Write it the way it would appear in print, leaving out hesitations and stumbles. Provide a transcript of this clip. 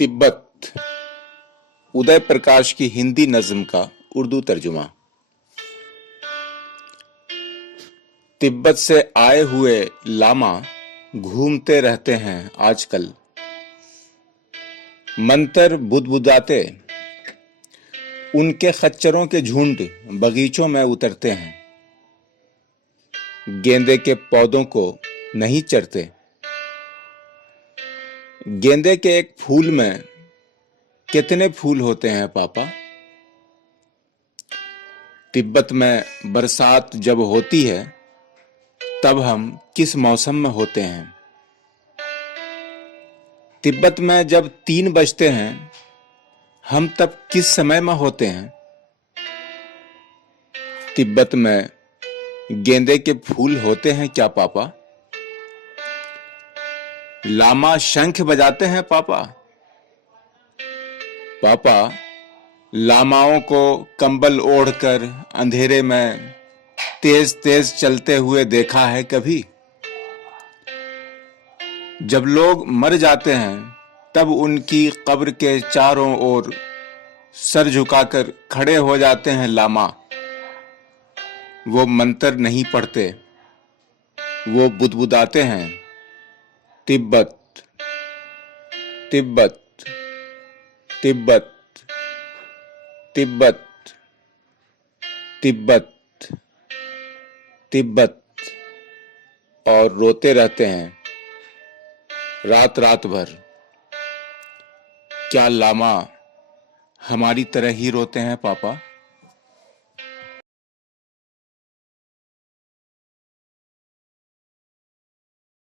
तिब्बत उदय प्रकाश की हिंदी नज्म का उर्दू तर्जुमा। तिब्बत से आए हुए लामा घूमते रहते हैं आजकल, मंतर बुदबुदाते उनके खच्चरों के झुंड बगीचों में उतरते हैं। गेंदे के पौधों को नहीं चरते। गेंदे के एक फूल में कितने फूल होते हैं पापा? तिब्बत में बरसात जब होती है तब हम किस मौसम में होते हैं? तिब्बत में जब 3 बजते हैं हम तब किस समय में होते हैं? तिब्बत में गेंदे के फूल होते हैं क्या पापा? लामा शंख बजाते हैं पापा? पापा, लामाओं को कंबल ओढ़कर अंधेरे में तेज तेज चलते हुए देखा है कभी? जब लोग मर जाते हैं तब उनकी कब्र के चारों ओर सर झुकाकर खड़े हो जाते हैं लामा। वो मंत्र नहीं पढ़ते, वो बुदबुदाते हैं, तिब्बत तिब्बत तिब्बत तिब्बत तिब्बत तिब्बत, और रोते रहते हैं रात रात भर। क्या लामा हमारी तरह ही रोते हैं पापा?